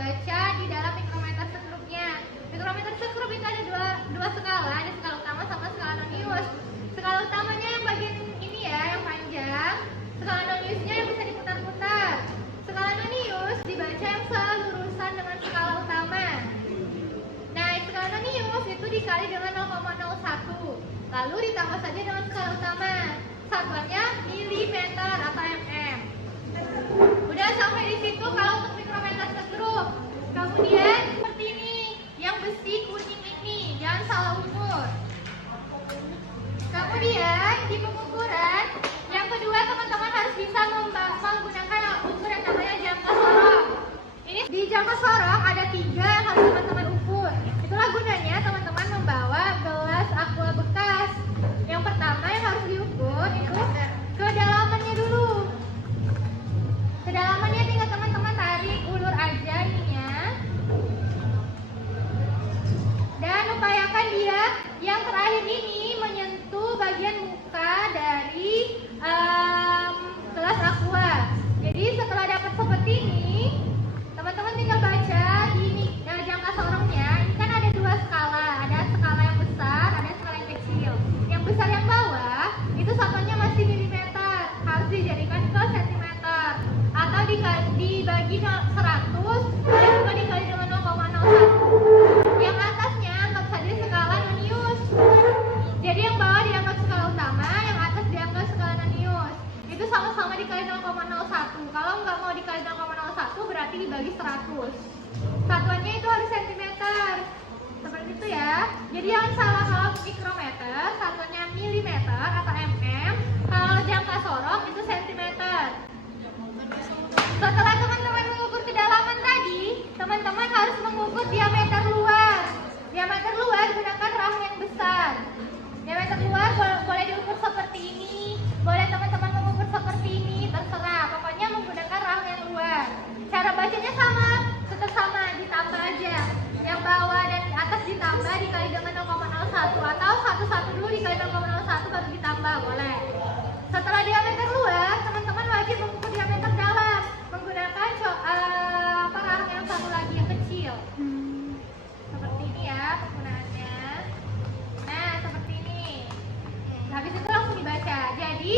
baca di dalam mikrometer sekrupnya. Mikrometer sekrup itu ada dua skala, ada skala utama sama skala nonius. Skala utamanya yang bagian ini ya, yang panjang. Skala noniusnya yang bisa diputar-putar. Skala nonius dibaca yang selurusan dengan skala utama. Nah, skala nonius itu dikali dengan 0,01. Lalu ditambah saja dengan skala utama. Satuannya milimeter atau mm. Udah sampai di situ kalau untuk mikrometer sekrup. Kemudian seperti ini, yang besi kuning ini, jangan salah ukur. Kemudian di pengukuran, yang kedua teman-teman harus bisa menggunakan ukur yang namanya jangka sorong. Ini di jangka sorong ada 3 yang harus teman-teman ukur. Itulah gunanya teman-teman membawa gelas aqua bekas. Yang pertama yang harus diukur itu kedalamannya dulu. Kedalamannya tinggal teman-teman tarik ulur aja ininya. Dan upayakan dia yang terakhir ini menyentuh bagian muka dari gelas aqua. Jadi setelah dapat seperti ini, teman-teman tinggal baca di jangka sorongnya. Ini kan ada 2 skala, ada skala yang besar, ada skala yang kecil. Yang besar yang bawah itu satuannya masih milimeter, harus dijadikan ke sentimeter atau dibagi 100 dan juga dikali dengan 0,01. Yang atasnya anggap saja skala nonius. Jadi yang bawah dianggap skala utama, yang atas dianggap skala nonius. Itu sama-sama dikali 0,01. Kalau nggak mau dikali 0,01 berarti dibagi 100. Satuannya itu harus sentimeter. Seperti itu ya. Jadi jangan salah kalau mikrometer, satuannya milimeter atau mm. Kalau jangka sorong itu sentimeter. Setelah teman-teman mengukur kedalaman tadi, teman-teman harus mengukur diameter luar. Diameter luar gunakan rang yang besar. Diameter luar boleh diukur seperti ini, boleh teman-teman mengukur seperti ini, terserah. Pokoknya menggunakan rang yang luar. Cara bacanya sama, tetap sama, ditambah aja. Yang bawah dan atas ditambah dikali dengan 0,01 atau 1 dulu dikali 0,01 baru ditambah, boleh. Setelah diameter luar, teman-teman wajib mengukur diameter dalam menggunakan rang yang satu lagi yang kecil. Seperti ini ya penggunaannya. Nah, seperti ini. Habis itu langsung dibaca. Jadi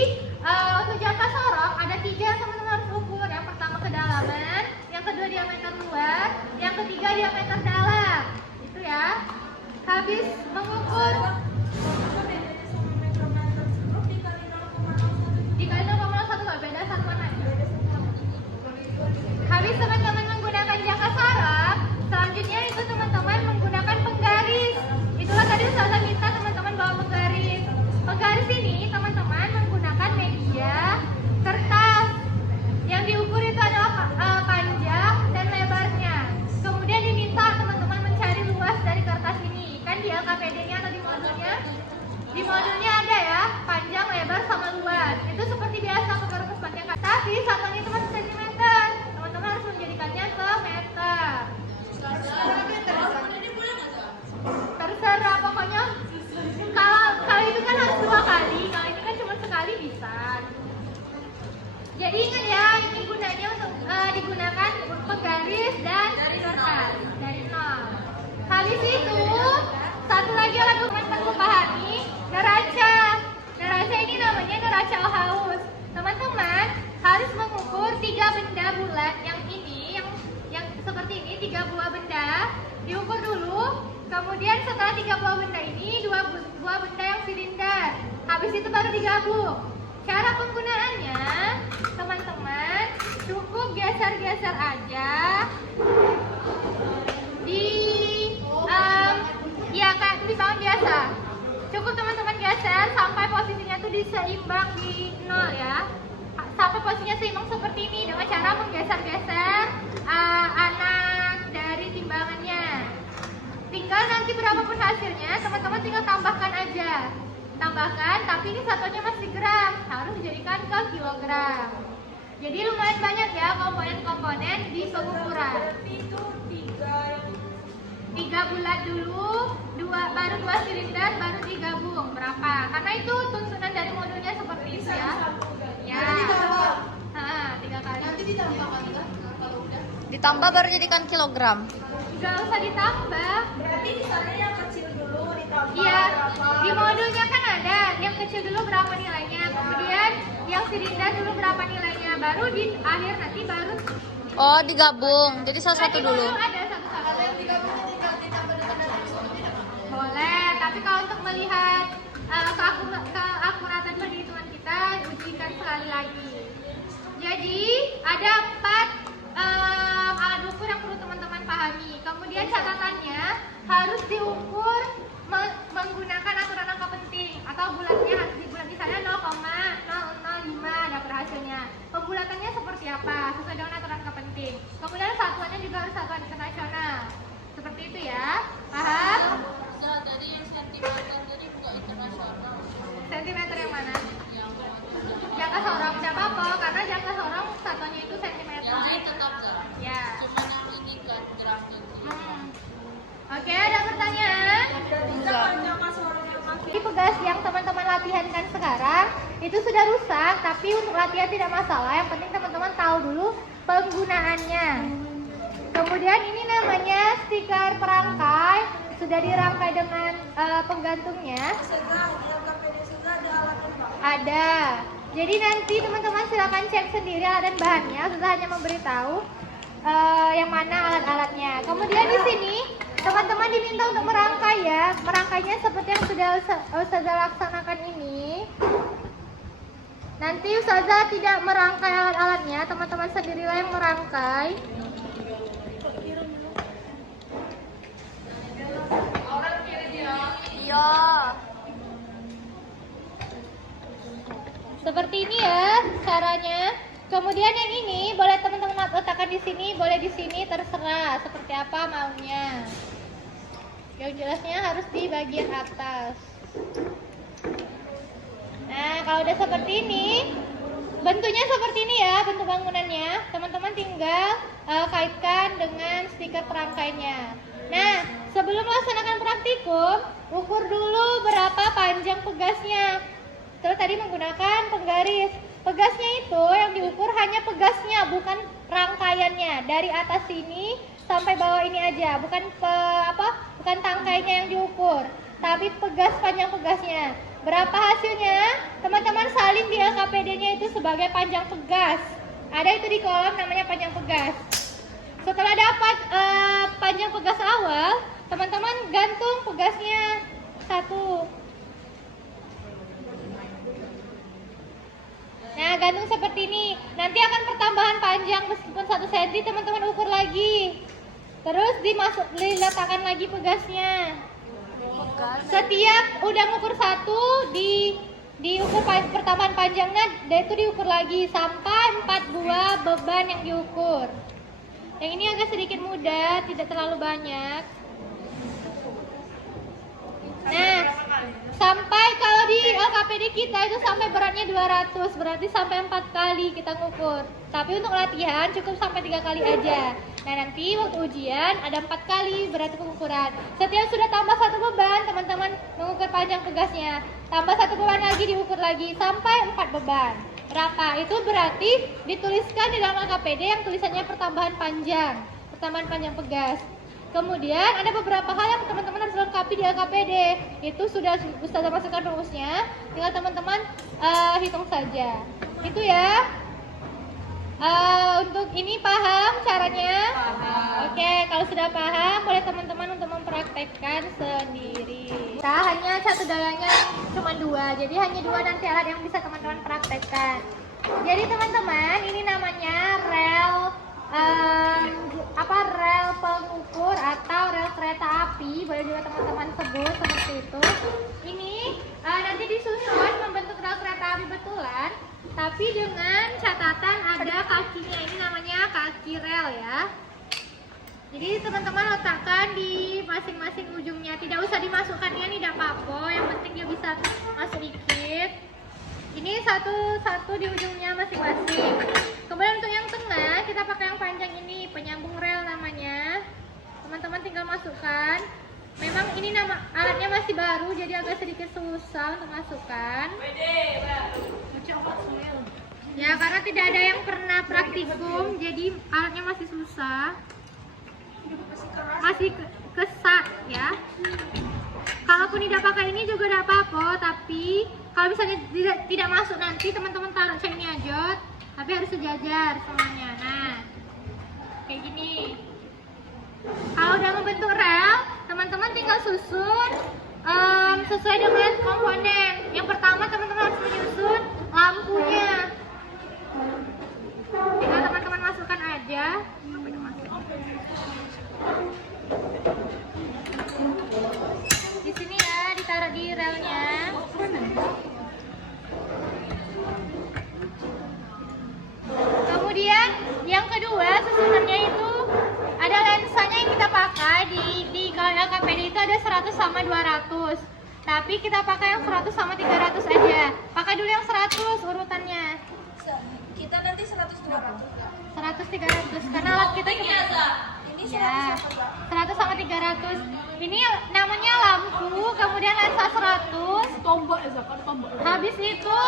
untuk jangka sorong ada 3 yang teman-teman harus ukur. Yang pertama kedalaman, yang kedua diameter luar, yang ketiga diameter dalam. Itu ya. Habis mengukur dikali 0,01 nggak beda satuan aja. Habis teman-teman menggunakan jangka sorong, selanjutnya itu teman-teman menggunakan penggaris. Itulah tadi saya minta teman-teman bawa penggaris. Penggaris ini teman-teman menggunakan media kertas. Yang diukur itu adalah panjang dan lebarnya. Kemudian diminta teman-teman mencari luas dari kertas ini. Kan di LKPD-nya atau di modulnya? Di modulnya ada ya, panjang, lebar, sama luas. Itu seperti biasa penggaris panjang. Tapi satuannya itu masih sentimeter. Teman-teman harus menjadikannya ke meter. Terserah, pokoknya kalau itu kan harus 2 kali, kalau ini kan cuma sekali bisa. Jadi ingat ya, ini gunanya untuk digunakan penggaris dan kertas dari 0. Habis itu satu lagi alat dokumen perlu pahami, neraca. Neraca ini namanya neraca Ohaus. Teman-teman harus mengukur 3 benda bulat yang ini, yang seperti ini, 3 buah benda. Diukur dulu. Kemudian setelah 3 buah benda ini, 2 buah benda yang silinder. Habis itu baru digabung. Cara penggunaannya, teman-teman cukup geser-geser aja kayak di tangan biasa. Cukup teman-teman geser sampai posisinya tuh diseimbang di 0 ya. Sampai posisinya seimbang seperti ini dengan cara menggeser-geser anak dari timbangannya. Tinggal nanti berapapun hasilnya, teman-teman tinggal tambahkan aja. Tambahkan, tapi ini satunya masih gram, harus dijadikan ke kilogram. Jadi lumayan banyak ya komponen-komponen di pengukuran. Itu 3 bulat dulu, baru 2 silinder, baru digabung. Berapa? Karena itu tuntunan dari modulnya seperti itu ya. Ya. 3 kali. Nanti ditambahkan kan kalau udah? Ditambah baru jadikan kilogram. Gak usah ditambah. Berarti di sana yang kecil dulu ditambah Iya, berapa? di modulnya kan ada yang kecil dulu berapa nilainya, kemudian yang silinder dulu berapa nilainya, baru di akhir nanti baru. Oh, digabung. Jadi salah satu Di dulu. modul ada satu-satu. Yang digabung ditambah dengan data boleh, tapi kalau untuk melihat keakuratan perhitungan kita ujikan sekali lagi. Jadi ada 4 alat ukur yang perlu teman-teman pahami. Kemudian catatannya harus diukur menggunakan aturan angka penting atau bulatnya harus dibulat, misalnya 0,005 dapat hasilnya. Pembulatannya seperti apa? Sesuai dengan aturan angka penting. Kemudian satuannya juga harus satuan internasional. Seperti itu ya. Paham? Tadi yang sentimeter jadi bukan internasional. Sentimeter yang mana? Jangka sorong tidak apa-apa karena jangka sorong satuannya itu sentimeter. Jadi tetap Zara. Ya. Cuma yang ini kan grafik. Oke, ada pertanyaan? Jadi pegas yang teman-teman latihankan sekarang itu sudah rusak, tapi untuk latihan tidak masalah. Yang penting teman-teman tahu dulu penggunaannya. Kemudian ini namanya stiker perangkai, sudah dirangkai dengan penggantungnya. Ada. Jadi nanti teman-teman silakan cek sendiri alat dan bahannya. Saya hanya memberitahu yang mana alat-alatnya. Kemudian di sini teman-teman diminta untuk merangkai ya. Merangkainya seperti yang sudah Ustazah laksanakan ini. Nanti Ustazah tidak merangkai alat-alatnya, teman-teman sendirilah yang merangkai. Iya. Seperti ini ya caranya. Kemudian yang ini boleh teman-teman letakkan di sini, boleh di sini, terserah seperti apa maunya. Yang jelasnya harus di bagian atas. Nah, kalau udah seperti ini, bentuknya seperti ini ya, bentuk bangunannya. Teman-teman tinggal kaitkan dengan stiker perangkainya. Nah, sebelum melaksanakan praktikum, ukur dulu berapa panjang pegasnya. Terus tadi menggunakan penggaris. Pegasnya itu yang diukur hanya pegasnya, bukan rangkaiannya. Dari atas sini sampai bawah ini aja, bukan bukan tangkainya yang diukur, tapi pegas, panjang pegasnya. Berapa hasilnya? Teman-teman salin di LKPD-nya itu sebagai panjang pegas. Ada itu di kolom namanya panjang pegas. Setelah dapat panjang pegas awal, teman-teman gantung pegasnya satu. Nah, gantung seperti ini. Nanti akan pertambahan panjang meskipun 1 cm, teman-teman ukur lagi. Terus diletakkan lagi pegasnya. Setiap udah ngukur 1, diukur pertambahan panjangnya, dan itu diukur lagi sampai 4 buah beban yang diukur. Yang ini agak sedikit mudah, tidak terlalu banyak. Nah, sampai kalau di LKPD kita itu sampai beratnya 200, berarti sampai 4 kali kita ngukur. Tapi untuk latihan cukup sampai 3 kali aja. Nah, nanti waktu ujian ada 4 kali berarti pengukuran. Setiap sudah tambah 1 beban, teman-teman mengukur panjang pegasnya. Tambah 1 beban lagi, diukur lagi sampai 4 beban. Berapa? Itu berarti dituliskan di dalam LKPD yang tulisannya pertambahan panjang pegas. Kemudian ada beberapa hal yang teman-teman harus lengkapi di LKPD. Itu sudah Ustazah masukkan rumusnya, tinggal teman-teman hitung saja. Itu ya. Untuk ini paham caranya? Oke, kalau sudah paham boleh teman-teman untuk mempraktekkan sendiri. Kita hanya satu dayanya cuma 2, jadi hanya 2 nanti alat yang bisa teman-teman praktekkan. Jadi teman-teman, ini namanya rel rel pengukur atau rel kereta api, boleh juga teman-teman sebut seperti itu. Ini nanti disusun membentuk rel kereta api betulan, tapi dengan catatan ada kakinya, ini namanya kaki rel ya. Jadi teman-teman letakkan di masing-masing ujungnya, tidak usah dimasukkan ya, tidak apa-apa, yang penting dia bisa masuk dikit. Ini satu-satu di ujungnya masing-masing. Kemudian untuk yang tengah kita pakai yang panjang ini, penyambung rel namanya. Teman-teman tinggal masukkan. Memang ini nama alatnya masih baru, jadi agak sedikit susah untuk masukkan. Ya, karena tidak ada yang pernah praktikum vakum, jadi alatnya masih susah, masih kesat ya. Kalaupun tidak pakai ini juga tidak apa-apa, tapi kalau misalnya tidak masuk nanti teman-teman taruh ini aja, tapi harus sejajar semuanya. Nah, kayak gini. Kalau udah membentuk rel, teman-teman tinggal susun sesuai dengan komponen. Yang pertama teman-teman harus menyusun lampunya. Tinggal teman-teman masukkan aja. Di sini ya, ditaruh di relnya. Kemudian yang kedua susunannya itu ada lensanya yang kita pakai di kalau LKPD itu ada 100 sama 200. Tapi kita pakai yang 100 sama 300 aja. Pakai dulu yang 100 urutannya. Kita nanti 100 200. 100 300 karena alat kita cuma Ini ya, 100 sama 300. Ini namanya lampu, kemudian lensa 100. tombak ya, kan tombak. Habis itu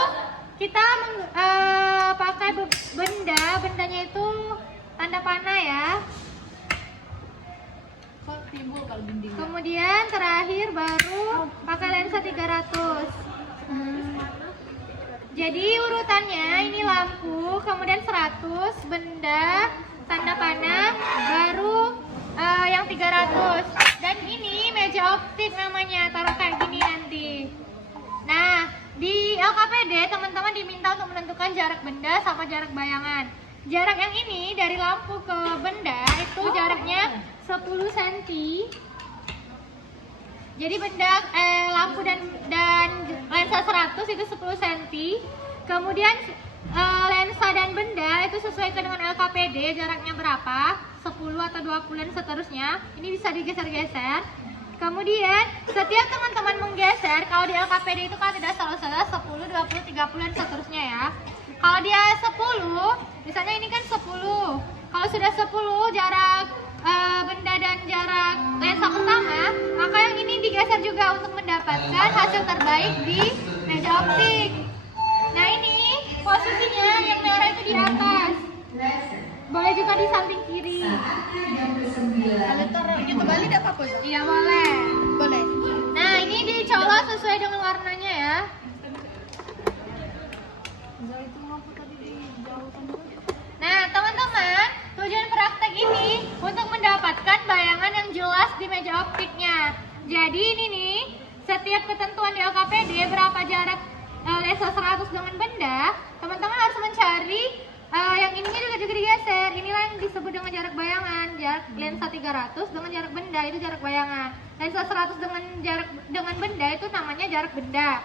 kita pakai bendanya itu tanda panah ya. Kok timbul kalau dinding. Kemudian terakhir baru pakai lensa 300. Jadi urutannya ini lampu, kemudian 100, benda, tanda panah, baru yang 300. Dan ini meja optik namanya, taruh kayak gini nanti. Nah, di LKPD teman-teman diminta untuk menentukan jarak benda sama jarak bayangan. Jarak yang ini dari lampu ke benda itu jaraknya 10 cm. Jadi benda lampu dan lensa 100 itu 10 cm. Kemudian lensa dan benda itu sesuaikan dengan LKPD jaraknya berapa? 10 atau 20 dan seterusnya. Ini bisa digeser-geser. Kemudian setiap teman-teman menggeser, kalau di LKPD itu kan tidak salah 10, 20, 30 dan seterusnya ya. Kalau dia 10, misalnya ini kan 10. Kalau sudah 10 jarak benda dan jarak lensa pertama, maka yang ini digeser juga untuk mendapatkan hasil terbaik di meja optik. Nah ini posisinya yang merah itu di atas. Boleh juga di samping kiri. Kalau taruh gitu kali enggak apa-apa. Iya boleh. Boleh. Nah ini dicolok sesuai dengan warnanya ya. Nah teman-teman, tujuan praktek ini untuk mendapatkan bayangan yang jelas di meja optiknya. Jadi ini nih, setiap ketentuan di LKPD berapa jarak lensa 100 dengan benda, teman-teman harus mencari yang ininya juga digeser. Inilah yang disebut dengan jarak bayangan. Jarak lensa 300 dengan jarak benda itu jarak bayangan. Lensa 100 dengan benda itu namanya jarak benda.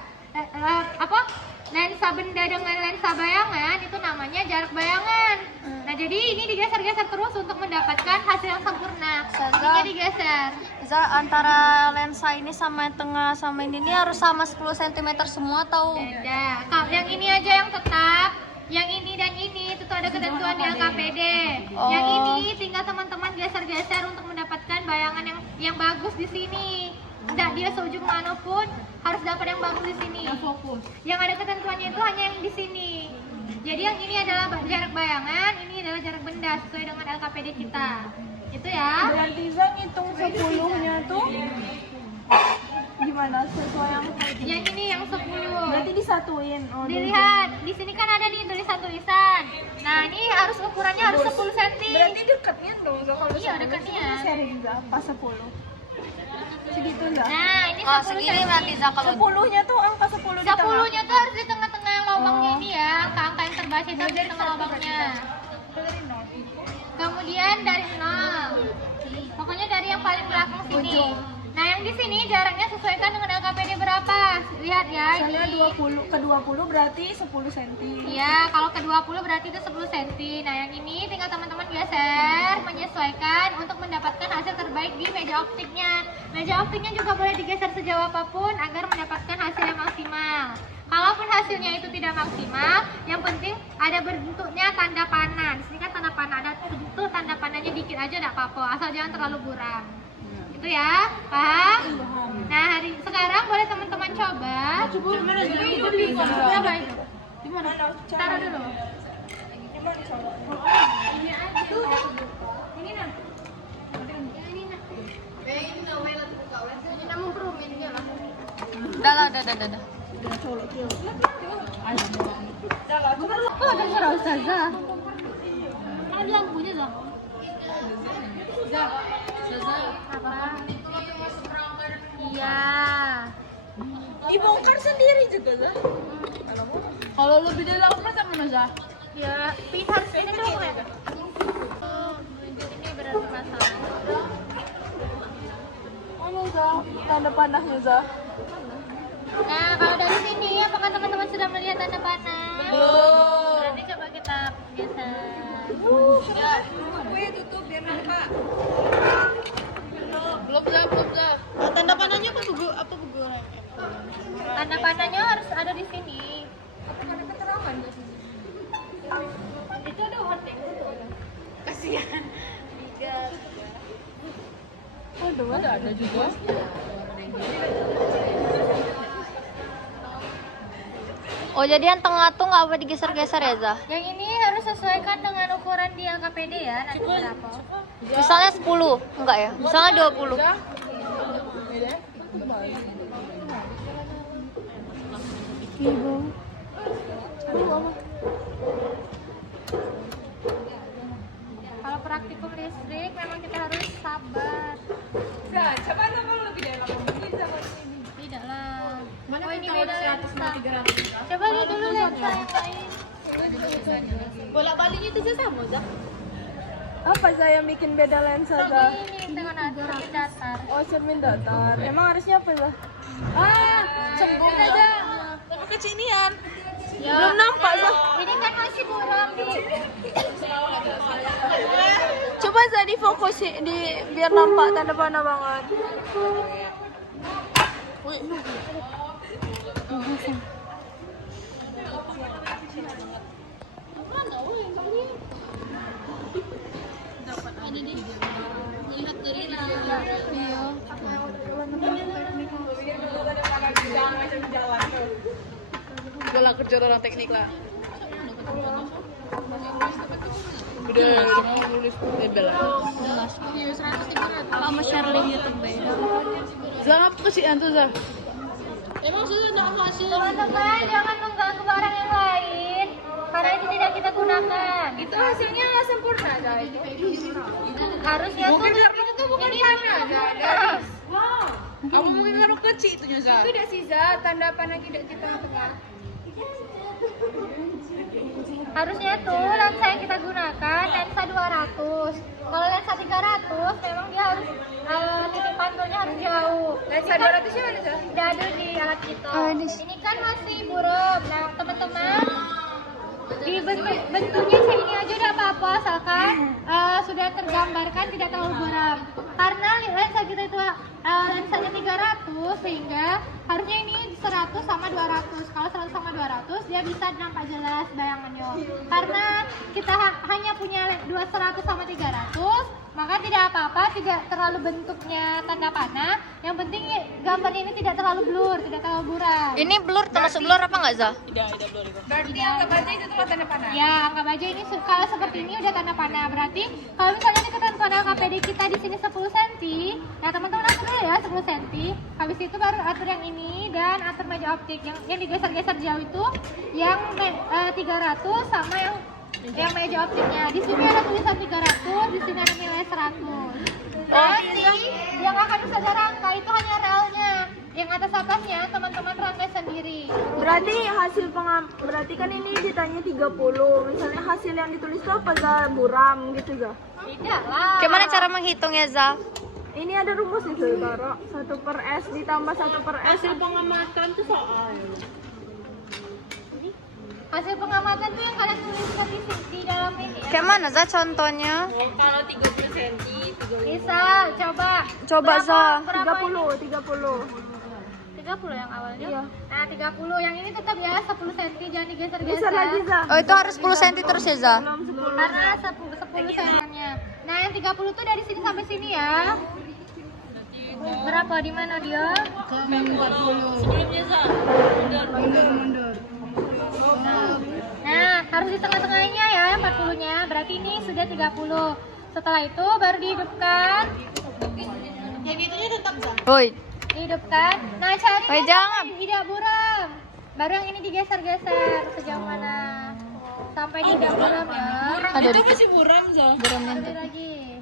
Lensa benda dengan lensa bayangan itu namanya jarak bayangan. Nah jadi ini digeser-geser terus untuk mendapatkan hasil yang sempurna. Ininya digeser. Antara lensa ini sama yang tengah sama ini harus sama 10 cm semua atau? Beda. Kalau yang ini aja yang tetap, yang ini dan ini itu tuh ada ketentuan di LKPD. Yang ini tinggal teman-teman geser-geser untuk mendapatkan bayangan yang bagus di sini. Tidak dia seujung manapun harus dapat yang bagus di sini. Fokus. Yang ada ketentuannya itu hanya yang di sini. Jadi yang ini adalah jarak bayangan, ini adalah jarak benda sesuai dengan LKPD kita. Itu ya. Berarti Zak ngitung 10-nya tuh gimana sesuai Yang ini yang 10. berarti disatuin. Dilihat, di sini kan ada nih tulisan-tulisan. Nah, ini harus ukurannya harus 10 cm. Berarti dekatnya dong Zak, kalau Iya, dekatnya. Seri Zak pas 10. Segitu Zak. Nah, ini Oh 10 segini cm. berarti Zak kalau 10-nya tuh angka 10 di tengah. 10-nya tuh harus di tengah-tengah lubangnya ini ya. Angka-angka yang terbaca itu harus di tengah lubangnya. Dari 0. Kemudian dari 0. Pokoknya dari yang paling belakang sini. Nah, yang di sini jaraknya sesuaikan dengan LKPD berapa? Lihat ya. Misalnya Ini. 20 ke 20 berarti 10 cm. Iya, kalau ke 20 berarti itu 10 cm. Nah, yang ini tinggal teman-teman geser, menyesuaikan untuk mendapatkan hasil terbaik di meja optiknya. Meja optiknya juga boleh digeser sejauh apapun agar mendapatkan hasil yang maksimal. Kalaupun hasilnya itu tidak maksimal, yang penting ada bentuknya tanda panah. Di sini kan tanda panah, ada bentuk tanda panahnya dikit aja enggak apa-apa, asal jangan terlalu buram. Itu ya, paham? Nah, sekarang boleh teman-teman coba. Gimana Zak? Itu Coba itu. Gimana? Taruh dulu. Gimana coba? dah. Oh, ada suara ustazah. Ada lampunya Zah. Apa? Iya. Dibongkar sendiri juga Zah. Kalau lebih dari 8% mana Zah? Ya, pin harus ini dong ya. Ini berarti masalah. Mana Zah? Tanda panahnya Zah. Nah, kalau dari sini, apakah teman-teman sudah melihat tanda panah? Belum. Berarti coba kita geser. Gue tutup biar nampak. Belum Zah. Tanda panahnya apa buku? Tanda panahnya harus ada di sini. Ada keterangan di sini. Itu ada warning. Kasihan. Ada juga. Oh, jadi yang tengah tuh nggak apa digeser-geser ya, Zah? Yang ini harus sesuaikan dengan ukuran di LKPD ya, nanti berapa? Misalnya 10, enggak ya? Misalnya 20. Kalau praktikum listrik memang kita harus sabar. Zah, coba nama lebih dari 8 menit sama ini. Tidaklah. Mana Oh, ini tahu beda 100 sama lensa. 300. Coba lihat dulu lensa yang lain. Bolak-baliknya itu sama Zah. Apa Zah yang bikin beda lensa Coba Zah? ini dengan cermin datar. Oh, cermin datar. Emang harusnya apa Zah? Cembung aja. Tapi kecinian. Ya, Belum nampak Zah. ini kan masih buram di. Coba Zah difokus di biar nampak tanda panah banget. Udah kerja orang teknik lah. Udah nulis label lah. Sama Shirley YouTube ya. Zah apa kesian tuh Zah? Teman-teman, jangan mengganggu barang yang lain karena itu tidak kita gunakan. Itu hasilnya nggak sempurna Zah. Harusnya tuh Mungkin itu tuh bukan ini panah mana? Zah. Kamu mungkin naruh kecil itu Zah. Tidak sih Zah, tanda panah tidak di tengah-tengah. Harusnya tuh lensa yang kita gunakan lensa 200. Kalau lensa 300 memang dia harus titik pantulnya harus jauh. Lensa 200 nya mana Zah? Tidak ada di alat kita. Ini kan masih buram. Nah, teman-teman, di bentuknya kayak ini aja udah apa-apa asalkan sudah tergambarkan tidak terlalu buram. Karena lensa kita itu lensanya 300 sehingga harusnya ini 100 sama 200. Kalau 100 sama 200 dia bisa nampak jelas bayangannya. Karena kita hanya punya 200 sama 300, maka tidak apa-apa, tidak terlalu bentuknya tanda panah. Yang penting gambarnya ini tidak terlalu blur, tidak terlalu buram. Ini blur termasuk blur apa nggak, Zah? Berarti anggap aja itu telah tanda panah. Ya, anggap aja ini kalau seperti ini udah tanda panah. Berarti kalau misalnya ini ketentuan LKPD kita di sini 10 cm, ya teman-teman atur dulu ya 10 cm. Habis itu baru atur yang ini dan atur meja optik. Yang digeser-geser jauh itu yang 300 sama yang meja optiknya. Di sini ada tulisan 300, di sini ada nilai 100. Nanti yang akan bisa ada rangka itu hanya relnya. Yang atas-atasnya teman-teman rangkai sendiri. Berarti berarti kan ini ditanya 30. Misalnya hasil yang ditulis itu apa Zah? Buram gitu Zah. Tidak lah. Gimana cara menghitungnya, Zah? Ini ada rumus itu Taro. 1/S ditambah 1/S. pengamatan tuh soal. Hasil pengamatan tuh yang kalian tulis di dalam ini ya. Kayak mana, Zah, contohnya? Kalau 30 cm, Bisa, coba. Coba, Berapa- Zah. berapa ini? 30. 30 yang awalnya. Iya. Nah, 30 yang ini tetap ya 10 cm jangan digeser-geser. Bisa lagi Zah. Oh, itu harus 10 cm terus ya, Zah? Belum 10. Karena 10 cm-nya. Nah, yang 30 tuh dari sini sampai sini ya. Berapa di mana dia? sebelumnya Zah. Mundur. Nah, harus di tengah-tengahnya ya 40-nya. Berarti ini sudah 30. Setelah itu baru dihidupkan. Yang itunya tetap Zah. Woi, dihidupkan. Nah, cari Woi, jangan. tidak buram. Baru yang ini digeser-geser sejauh mana sampai tidak buram ya. Ada Itu dikit. masih buram, Zo. Ambil lagi.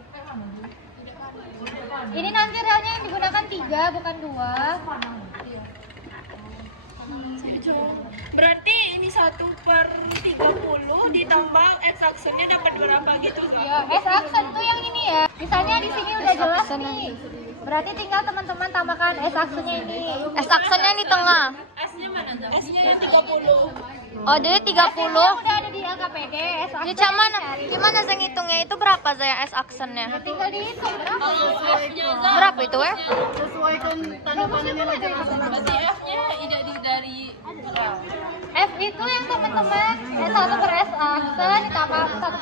Ini nanti relnya yang digunakan 3 bukan 2. Berarti ini 1/30 ditambah X actionnya dapat berapa gitu? Ya, S aksen tuh yang ini ya. Misalnya di sini udah jelas nih. Berarti tinggal teman-teman tambahkan S aksennya ini. S aksennya di tengah. S-nya 30. Oh, jadi 30. Udah ada di LKPD. S Jadi aksen mana? Gimana saya ngitungnya itu berapa saya S aksennya? tinggal dihitung berapa? Berapa itu ya? Berarti F-nya tidak dari F itu yang teman-teman S1 per S aksen ditambah 1